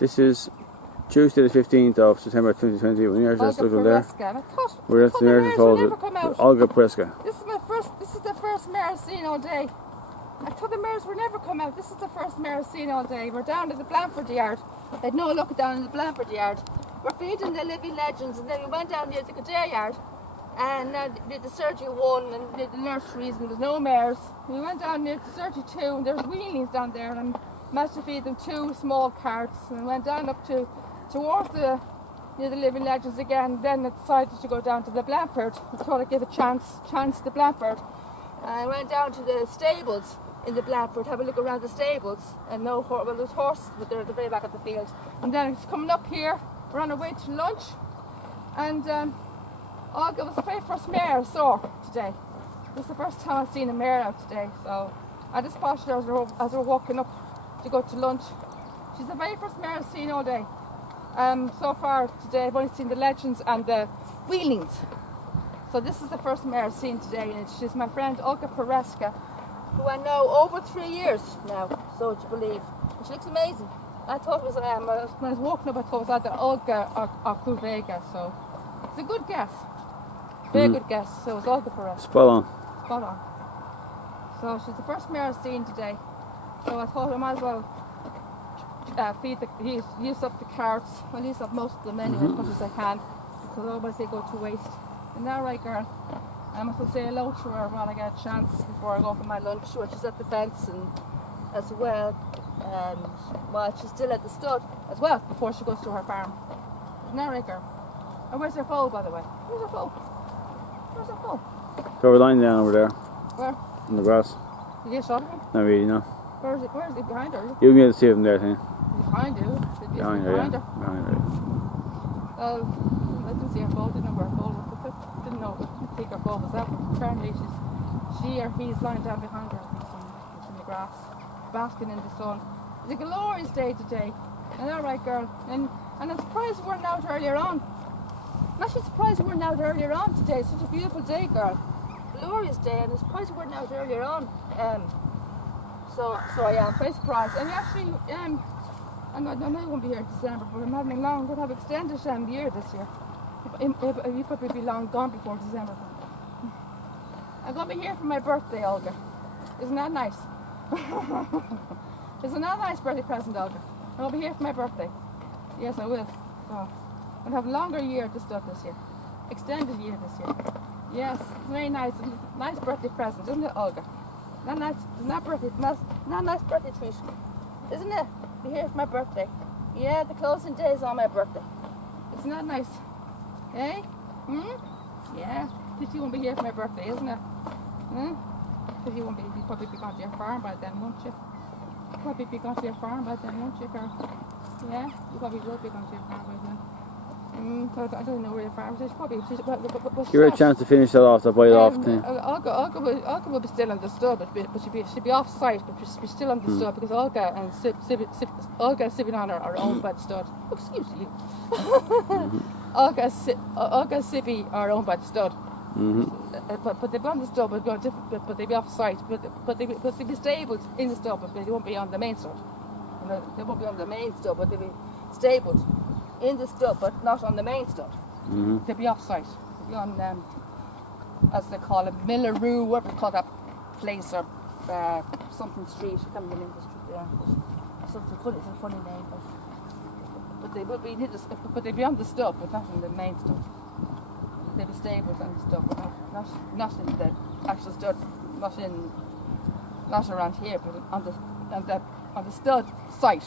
This is Tuesday the 15th of September 2020. When you're just looking there, we're at the mayor's called Olga Preska. This is the first mare I've seen all day. I thought the mares would never come out. This is the first mare I've seen all day. We're down at the Blanford yard. They had no luck down in the Blanford yard. We're feeding the living legends, and then we went down near the Kildare yard and did the surgery 1 and did the nurseries, and there's no mares. We went down near the surgery 2 and there's weanlings down there, and I managed to feed them 2 small carts, and went down up towards near the living legends again. Then I decided to go down to the Blanford. I thought I'd give a chance to the Blanford. I went down to the stables in the Blanford, have a look around the stables, and there's horses, but they're at the very back of the field. And then it's coming up here, we're on our way to lunch, and Olga was the very first mare I saw today. This is the first time I've seen a mare out today, so I just spotted her as we're walking up to go to lunch. She's the very first mare I've seen all day. So far today I've only seen the legends and the wheelings. So this is the first mare I've seen today, and she's my friend Olga Preska, who I know over 3 years now, so would you believe. And she looks amazing. I thought it was, when I was walking up, I thought it was either Olga or Kulvega, so it's a good guess. Very good guess. So it's Olga Preska. Spot on. Spot on. So she's the first mare I've seen today. So I thought I might as well use up the carts. I'll use up most of them anyway, as much as I can, because otherwise they go to waste. And now, right, girl, I must say hello to her while I get a chance before I go for my lunch. Well, she's at the fence and as well, while she's still at the stud as well before she goes to her farm. Now, right, girl. And where's her foal, by the way? Where's her foal? Where's her foal? So we're lying down over there. Where? In the grass. You get a shot of him? Not really, no. Where is it behind her? You can get to see them there, I think. Behind you? Behind her, yeah. Behind her. I didn't see her foal, didn't know where her foal was. Didn't know, didn't think her foal was out. Apparently she or he's lying down behind her in the grass, basking in the sun. It's a glorious day today. And all right, girl. And I'm surprised we weren't out earlier on. I'm actually surprised we weren't out earlier on today. It's such a beautiful day, girl. Glorious day, and I'm surprised we weren't out earlier on. So I am very surprised. And actually, I know you won't be here in December, but I'm having I'm going to have extended year this year. You probably be long gone before December. I'm going to be here for my birthday, Olga. Isn't that nice? Isn't that a nice birthday present, Olga? I'll be here for my birthday. Yes, I will. So I'll have a longer year at the stud this year. Extended year this year. Yes, it's very nice. Nice birthday present, isn't it, Olga? Not nice. Not nice birthday treat, isn't it? Be here for my birthday. Yeah, the closing day is on my birthday. It's not nice. Eh? Yeah. Because you won't be here for my birthday, isn't it? Because you'll probably be gone to your farm by then, won't you? Probably be gone to your farm by then, won't you, girl? Yeah? You probably will be gone to your farm by then. I don't know where your farm is. Give her a chance to finish that off, to bite off. Olga will be still on the stud, but she'll be off site, but she'll be still on the stud because Olga and Sibian are owned by the stud. Oh, excuse you. Olga and Sibi are owned by the stud. But they'll be on the stud, but they'll be off site. But they'll be stabled in the stud, but they won't be on the main stud. They won't be on the main stud, but they'll be stabled in the stud, but not on the main stud. They'll be off site. They'll be on, as they call it, Millaroo, whatever they call that place, or something street. I can't remember the street. Yeah, something funny. It's a funny name, but they will be. But they'll be on the stud, but not on the main stud. They'll be stabled on the stud, but not in the actual stud. Not around here, but on the stud site.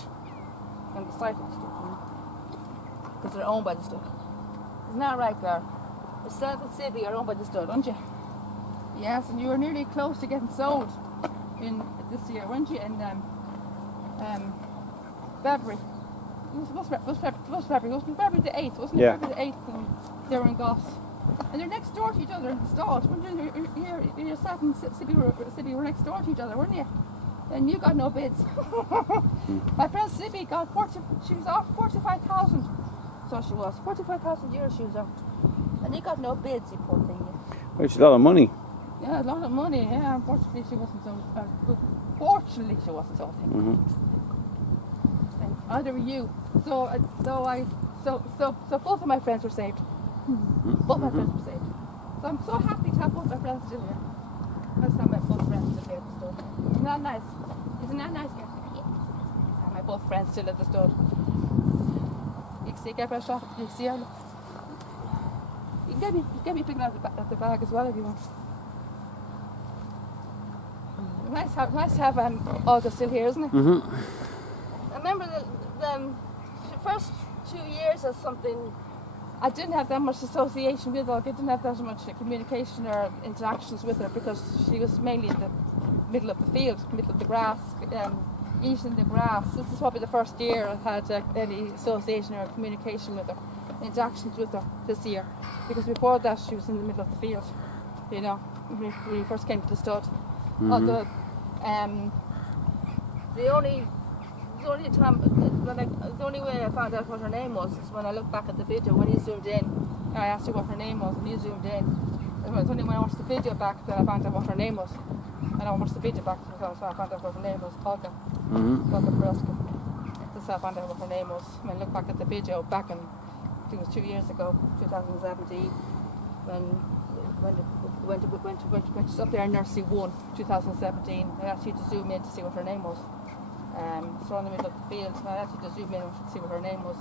On the site of the stud. Because they're owned by the stud. Isn't that right, girl? Yourself and Sibi are owned by the stud, aren't you? Yes, and you were nearly close to getting sold in this year, weren't you? In February. It was February. It was February the 8th, wasn't it? Yeah. February the 8th, and they were in Goss. And they're next door to each other in the stalls. Weren't you? Yourself and Sibi were next door to each other, weren't you? And you got no bids. My friend Sibi got she was off 45,000. So she was. 45,000 euros she was off. And he got no bids, you poor thing. Which is a lot of money. Yeah, a lot of money, yeah. Unfortunately she wasn't so fortunately she wasn't so either were you. So both of my friends were saved. Both my friends were saved. So I'm so happy to have both my friends still here. I just have my both friends still here at the stud. Isn't that nice? Isn't that nice? Yeah. My both friends still at the stud. You can see, get a shot. You can see her. You can get me picking out the bag as well if you want. Nice to have Olga still here, isn't it? I remember the first 2 years or something, I didn't have that much association with Olga. I didn't have that much communication or interactions with her because she was mainly in the middle of the field, middle of the grass, eating the grass. This is probably the first year I had any association or communication with her, interactions with her this year. Because before that she was in the middle of the field, you know, when we first came to the stud. Although the only way I found out what her name was is when I looked back at the video when you zoomed in. I asked you what her name was and you zoomed in. It was only when I watched the video back that I found out what her name was. And I watched the video back so I found out what her name was, Olga. Olga Pereska. That's how I found out what her name was. When I looked back at the video back in, I think it was 2 years ago, 2017, when she's up there in Nursery 1, 2017. I asked you to zoom in to see what her name was. So in the middle of the field, and I asked you to zoom in to see what her name was.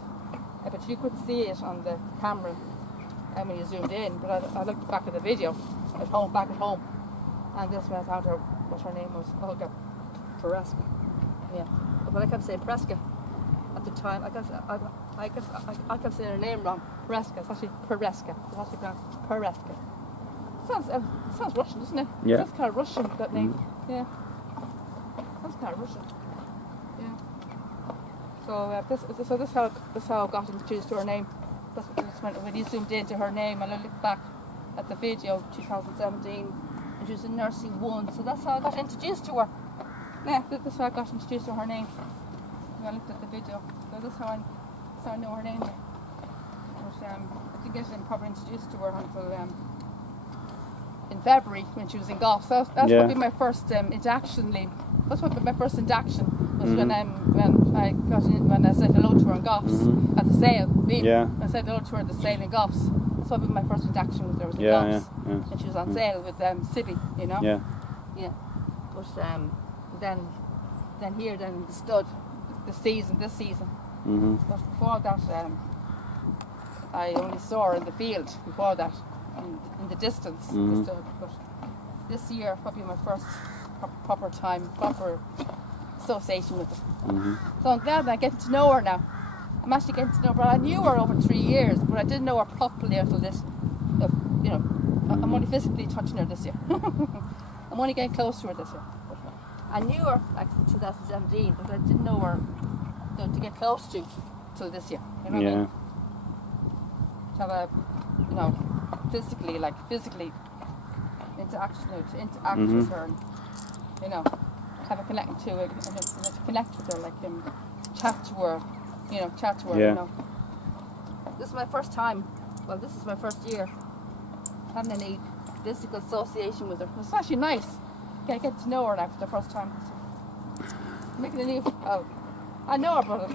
But you couldn't see it on the camera when you zoomed in, but I looked back at the video back at home, and that's when I found out what her name was, Olga Pereska. Yeah, but I kept saying Pereska at the time. I kept saying her name wrong. Pereska. It's actually Pereska. It's actually pronounced Pereska. Sounds Russian, doesn't it? Yeah. Sounds kind of Russian, that name. Yeah. Sounds kind of Russian. Yeah. So this how I got introduced to her name. That's when you zoomed into her name, and I looked back at the video 2017, and she was in Nursery 1. So that's how I got introduced to her. Yeah, that's how I got introduced to her name. When I looked at the video. So that's how I know her name. But I didn't get properly introduced to her until in February when she was in golf. So that's probably my first interaction. That's what my first interaction was when I said hello to her in golfs at the sale. I said hello to her at the sale in golfs. That's probably my first interaction with her was in golfs. And she was on sale with Sibby, you know. Yeah. But then the stud, this season. But before that, I only saw her in the field. Before that, in the distance, the stud. But this year, probably my first proper association with her. So I'm glad I'm getting to know her now. I'm actually getting to know her. I knew her over 3 years, but I didn't know her properly until this. You know, I'm only physically touching her this year. I'm only getting close to her this year. I knew her like in 2017, but I didn't know her to get close to till this year. You know what I mean? To have a, physically interact with her, and, you know, have a connect to her, and connect with her, like chat to her, you know. This is my first time. Well, this is my first year having any physical association with her. It's actually nice. Get to know her now for the first time. Making a new. I know her, but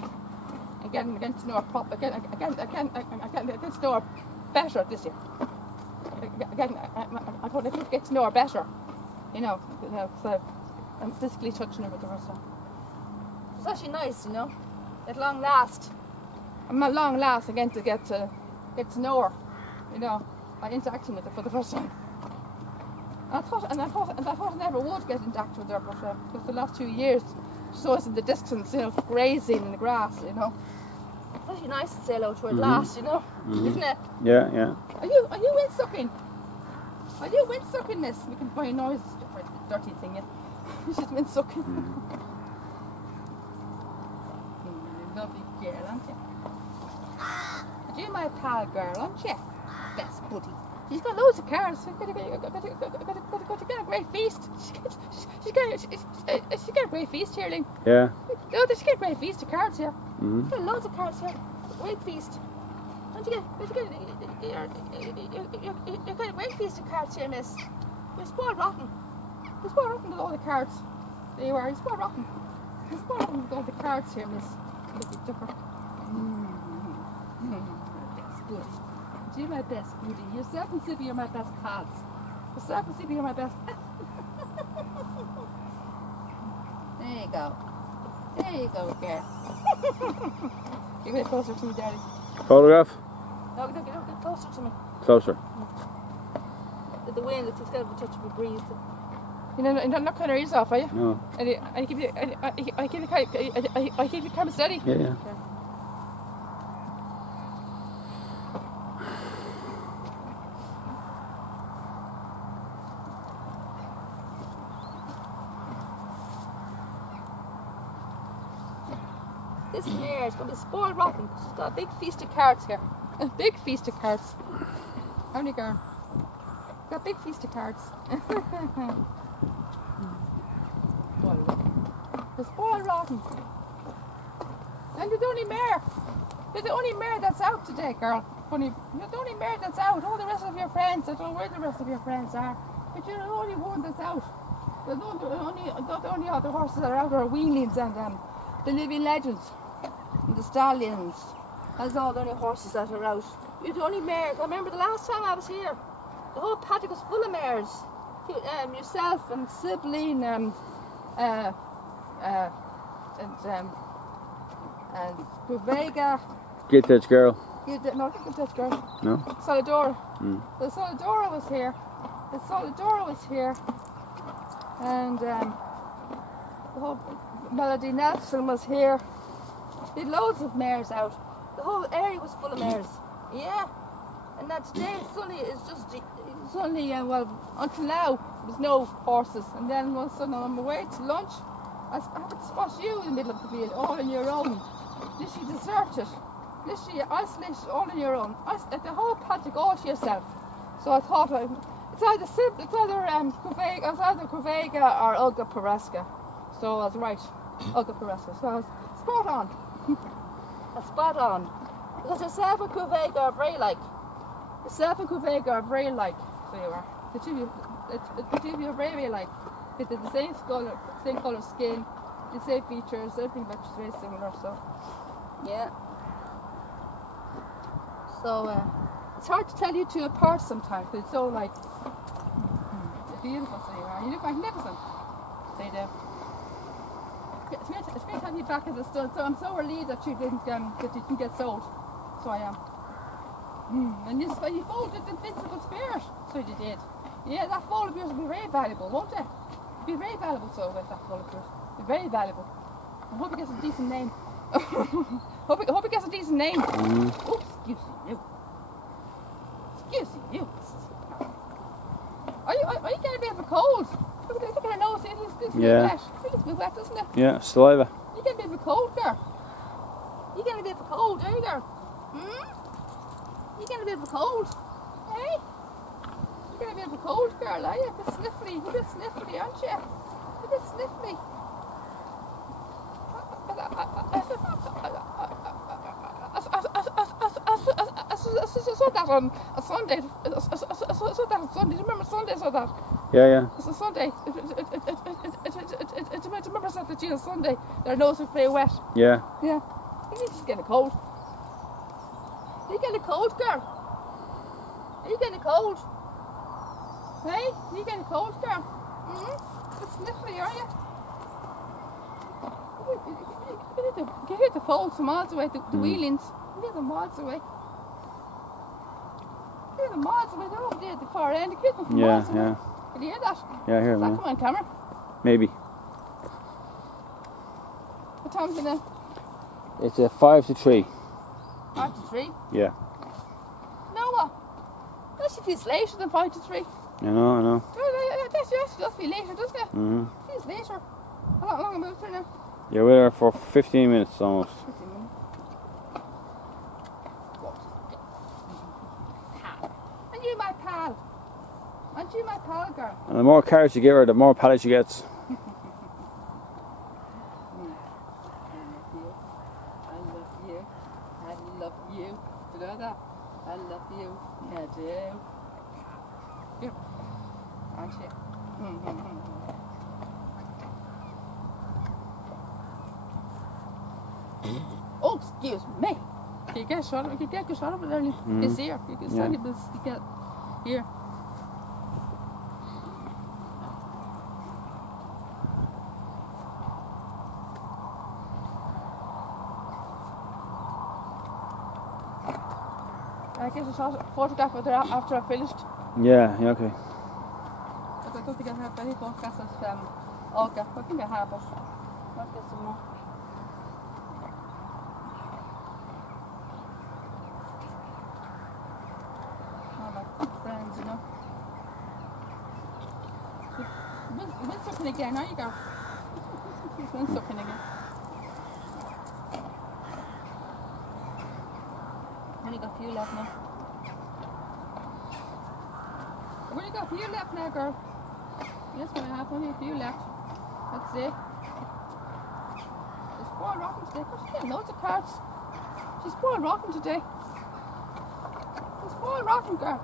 again to know her proper. Again to know her better this year. Again, I thought I could get to know her better. You know, so I'm physically touching her for the first time. It's actually nice, you know. At long last, again to get to know her, you know, by interacting with her for the first time. I thought I never would get interact with her, but for the last 2 years, she's always in the distance, you know, grazing in the grass, you know. It's actually nice to say hello to her at last, you know, isn't it? Yeah. Are you windsucking? Are you windsucking this? We can find noise, dirty thing, yeah. She's windsucking. Lovely girl, aren't you? Are you my pal girl, aren't you? Best buddy. She's got loads of cards. She's got a great feast. She's got a great feast here, Lynn. Yeah. Oh, she's got a great feast of cards here. She's got loads of cards here. Great feast. You got a great feast of cards here, miss. You're spoiled rotten. You're spoiled rotten with all the cards. There you are. You're spoiled rotten. You're spoiled rotten with all the cards here, miss. Look at her. Best goodie. You're my best goodie. Yourself and Sippy are my best pals. Yourself and Sippy are my best. There you go. There you go, girl. Get a bit closer to me, Daddy. Photograph? No, get closer to me. Closer. The wind, it's got a touch of a breeze. You're not cutting her ears off, are you? No. I keep the camera steady. Yeah. Okay. This mare is going to be spoiled rotten. She's got a big feast of carrots here. A big feast of carrots. How many girl? Got a big feast of carrots. The spoiled rotten. And you're the only mare. You're the only mare that's out today, girl. You're the only mare that's out. All the rest of your friends, I don't know where the rest of your friends are. But you're the only one that's out. The only other horses that are out are Wheelings and the Living Legends. And the Stallions. That's all the only horses that are out. You're the only mare. I remember the last time I was here, the whole paddock was full of mares. Yourself and Sibling and Guvega. Get that girl. No, get that girl. No? Solidora. The Solidora was here. The Solidora was here. And the whole Melody Nelson was here. We had loads of mares out. The whole area was full of mares. Yeah. And that today Sunday is just Sunday, well, until now there was no horses. And then one Sunday on my way to lunch, I happened to spot you in the middle of the field, all on your own. Literally deserted. Literally isolated, all on your own. The whole paddock all to yourself. So I thought it's either Kuvega or Olga Pereska. So I was right. Olga Pereska. So I was spot on. Spot on. Because yourself and Kuvega are very like. Yourself and Kuvega are very like. So you are. The two of you are very, very like. They did the same colour skin, the same features, everything about you is very similar. So, yeah. So it's hard to tell you two apart sometimes. But it's so like beautiful. So you are. You look magnificent. So you do. It's great to have you back as a stud. So I'm so relieved that you didn't get sold. So I am. And you folded the Invincible Spirit. So you did. Yeah, that foal of yours will be very valuable, won't it? Be very valuable, so with that foal of yours. Be very valuable. I hope it gets a decent name. hope it gets a decent name. Oh, excuse you. Excuse you. Are you getting a bit of a cold? Look at her nose. It's wet. It's a bit wet, doesn't it? Yeah, saliva. You getting a bit of a cold, girl? You getting a bit of a cold, are you, girl? You getting a bit of a cold? Hey? You getting a bit of a cold, girl, are you? A bit sniffly. You're a bit sniffly, aren't you? A bit sniffly. I saw that on a Sunday. I saw that on Sunday. Do you remember Sunday I saw that? Yeah. It's a Sunday. I remember that on Sunday. Their nose was very wet. Yeah. Yeah. I think she's getting a cold. Are you getting a cold, girl? Are you getting a cold? Hey? Are you getting a cold, girl? It's sniffly, are you? You hear the fold from miles away, the wheelings. You hear them miles away. You hear them miles away. They're over there at the far end. You hear them from miles away. Can you hear that? Yeah, I hear them. them. Come on, camera. Maybe. What time's it now? It's 5 to 3. 5 to 3? Yeah. Noah, that she feels later than 5 to 3. I know. That does feel later, doesn't it? Feels later. How long have we moved through now? Yeah, we're there for 15 minutes almost. 15 minutes. Pal. And you my pal. Aren't you my pal, girl? And the more carrots you give her, the more pallets she gets. I love you. Do you know that? I love you. I do. Yeah. Aren't you? Excuse me. Can you get a shot of it? You can get a shot of it early. It's here. You can stand this. You get here. I get a photograph of it after I finished. Yeah, okay. But I don't think I have any photographs of Olga. I think I have, but I'll get some more. All my good friends, you know. You've been sucking again, are you, girl? You've been sucking again. Only got a few left now. I've only got a few left now, girl. Yes, I have only a few left. That's it. She's spoiled rotten today. She's getting loads of cards. She's spoiled rotten today. She's spoiled rotten, girl.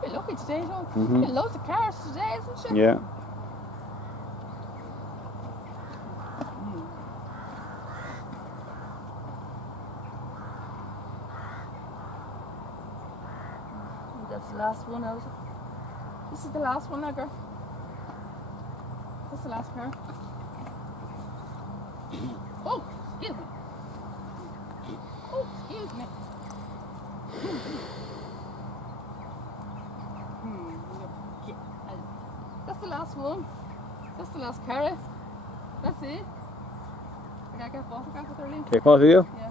She's been lucky today, though. She's getting loads of cards today, isn't she? Yeah. That's the last one, Elsa. This is the last one now, girl. That's the last card. Oh, excuse me. Oh, excuse me. That's the last one. That's the last card. That's it. I gotta get a photograph with her, Lynn. Okay, pause video. Yeah.